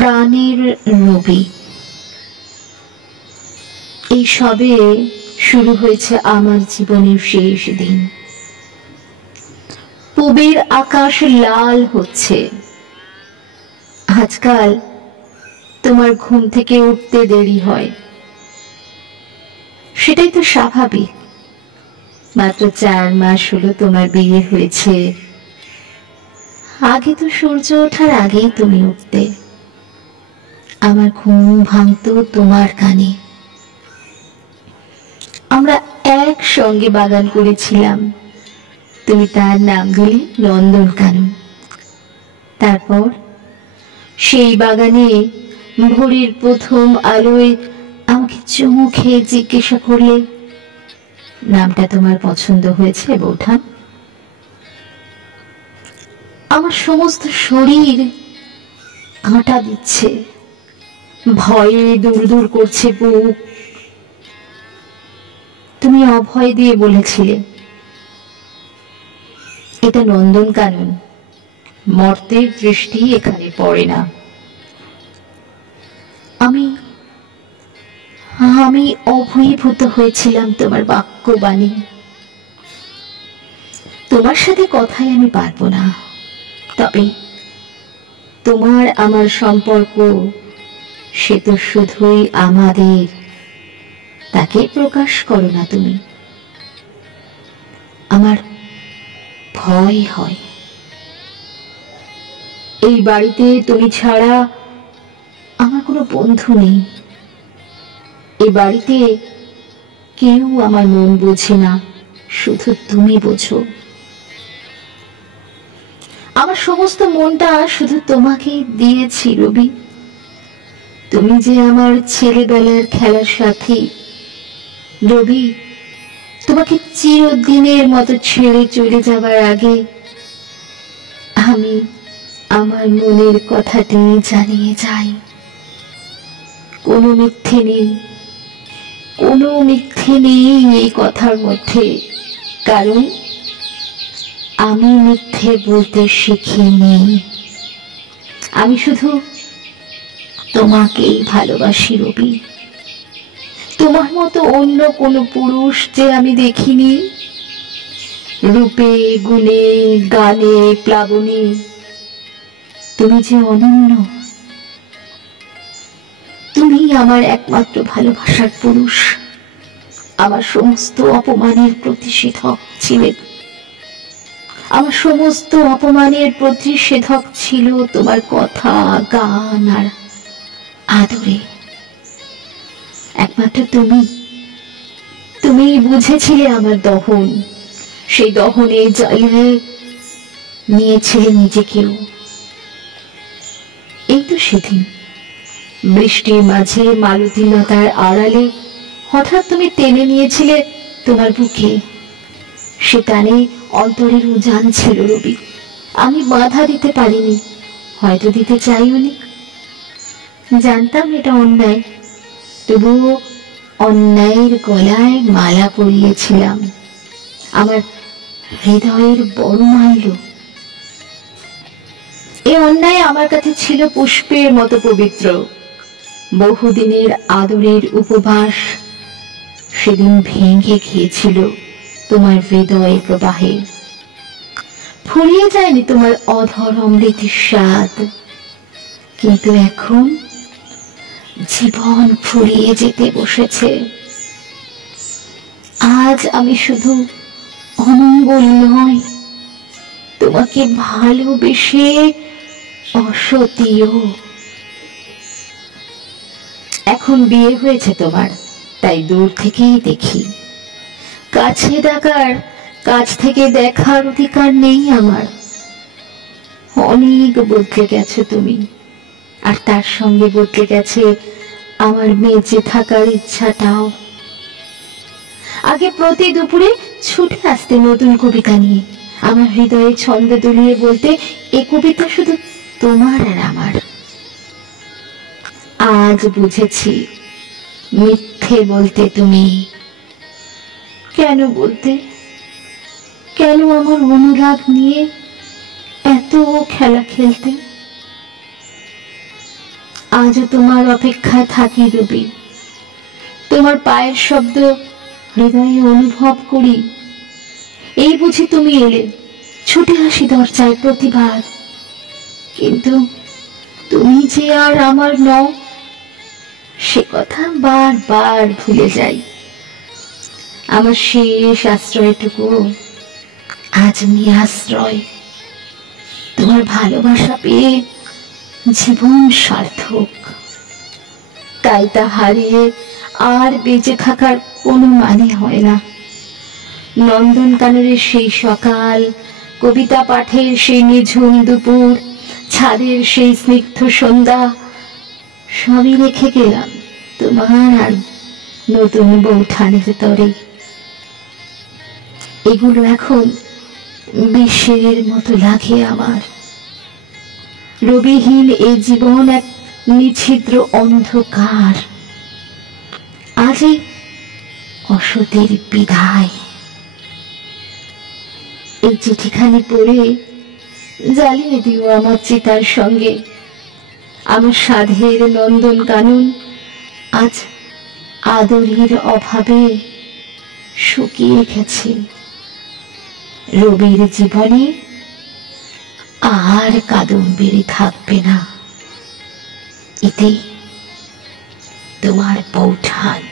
প্রাণের রবি। এই সবে শুরু হয়েছে আমার জীবনের শেষ দিন। পূবের আকাশ লাল হচ্ছে। আজকাল তোমার ঘুম থেকে উঠতে দেরি হয়, সেটাই তো স্বাভাবিক। মাত্র 4 মাস হলো তোমার বিয়ে হয়েছে। আগে তো সূর্য ওঠার আগেই তুমি উঠতে। আমার ঘুম ভাঙতো তোমার গানে। আমরা একসঙ্গে বাগান করেছিলাম, তুমি তার নাম দিলে নন্দনকানন। তারপর সেই বাগানে ভোরের প্রথম আলোয় আমাকে চুমু খেয়ে জিজ্ঞাসা করলে, নামটা তোমার পছন্দ হয়েছে বৌঠান? আমার সমস্ত শরীর কাঁটা দিচ্ছে, ভয়ে দূর দূর করছে বুক। তুমি অভয় দিয়ে বলেছিলে, এটা নন্দনকানন, মর্তের দৃষ্টি এখানে পড়ে না। আমি অভিভূত হয়েছিলাম তোমার বাক্যবাণী। তোমার সাথে কথাই আমি পারবো না, তবে তোমার আমার সম্পর্ক সে তো শুধুই আমাদের, তাকে প্রকাশ করো না তুমি। আমার ভয় হয়। এই বাড়িতে তুমি ছাড়া আমার কোনো বন্ধু নেই। এই বাড়িতে কেউ আমার মন বোঝে না, শুধু তুমি বোঝো। আমার সমস্ত মনটা শুধু তোমাকেই দিয়েছি রবি। তুমি যে আমার ছেলেবেলার খেলার সাথী। রবি, তোমাকে চিরদিনের মতো ছেড়ে চলে যাবার আগে আমি আমার মনের কথাটি জানিয়ে যাই। কোনো মিথ্যে নেই, কোনো মিথ্যে নেই এই কথার মধ্যে, কারণ আমি মিথ্যে বলতে শিখিনি। আমি শুধু তোমাকেই ভালোবাসি রবি। তোমার মতো অন্য কোনো পুরুষ যে আমি দেখিনি। রূপে, গুণে, গানে, প্লাবনে তুমি যে অনন্য। তুমি আমার একমাত্র ভালোবাসার পুরুষ। আমার সমস্ত অপমানের প্রতিষেধক ছিলে। আমার সমস্ত অপমানের প্রতিষেধক ছিল তোমার কথা, গান আর আদরে। একমাত্র তুমি বুঝেছিলে আমার দহন। সেই দহনে জ্বালিয়ে নিয়েছিলে নিজেকেও। এই তো সেদিন বৃষ্টির মাঝে মালতীলতার আড়ালে হঠাৎ তুমি টেনে নিয়েছিলে তোমার বুকে। সে টানে অন্তরের উজান ছিল রবি। আমি বাধা দিতে পারিনি, হয়তো দিতে চাইওনি। জানতাম এটা অন্যায়, তবুও অন্যায়ের গলায় মালা পরিয়েছিলাম। আমার হৃদয়ের বড় মাইল। এই অন্যায় আমার কাছে ছিল পুষ্পের মতো পবিত্র। বহুদিনের আদরের উপবাস সেদিন ভেঙে গিয়েছিল তোমার হৃদয় প্রবাহে। ফুরিয়ে যায়নি তোমার অধর অমৃতের স্বাদ, কিন্তু এখন জীবন ফুরিয়ে যেতে বসেছে। আজ আমি শুধু অমঙ্গল নয়, তোমাকে ভালোবেসে অসতীও। এখন বিয়ে হয়েছে তোমার, তাই দূর থেকেই দেখি। কাছে ডাকার, কাছ থেকে দেখার অধিকার নেই আমার। অনেক বদলে গেছো তুমি, আর তার সঙ্গে বদলে গেছে আমার বেঁচে থাকার ইচ্ছাটাও। আগে প্রতি দুপুরে ছুটে আসতে নতুন কবিতা নিয়ে, আমার হৃদয়ে ছন্দ দুলিয়ে বলতে, এ কবিতা শুধু তোমার আর আমার। আজ বুঝেছি মিথ্যে বলতে তুমি। কেন বলতে? কেন আমার অনুরাগ নিয়ে এত খেলা খেলতে? আজও তোমার অপেক্ষায় থাকি রবি। তোমার পায়ের শব্দ হৃদয়ে অনুভব করি। এই বুঝি তুমি এলে, ছুটে আসি দরজায় প্রতিবার। কিন্তু তুমি যে আর আমার নও, সে কথা বারবার ভুলে যাই। আমার শেষ আশ্রয়টুকু আজ নিরাশ্রয়। তোমার ভালোবাসা পেয়ে জীবন সার্থক। তাই তা হারিয়ে আর বেঁচে থাকার কোনো মানে হয় না। নন্দনকাননের সেই সকাল, কবিতা পাঠের সেই নিঝুম দুপুর, ছাদের সেই স্নিগ্ধ সন্ধ্যা, সবই রেখে গেলাম তোমার আর নতুন বৌঠানের তরে। এগুলো এখন বিশ্বের মতো লাগে আমার। রবিহীন এই জীবন এক নিছিদ্র অন্ধকার। আজই অসতের বিদায়। এই চিঠিখানি পড়ে জ্বালিয়ে দিও আমার চিতার সঙ্গে। আমার সাধের নন্দন কানন আজ আদরের অভাবে শুকিয়ে গেছে। রবির জীবনে আর কাদম্বিনী থাকবে না। এতে তোমার বৌঠান।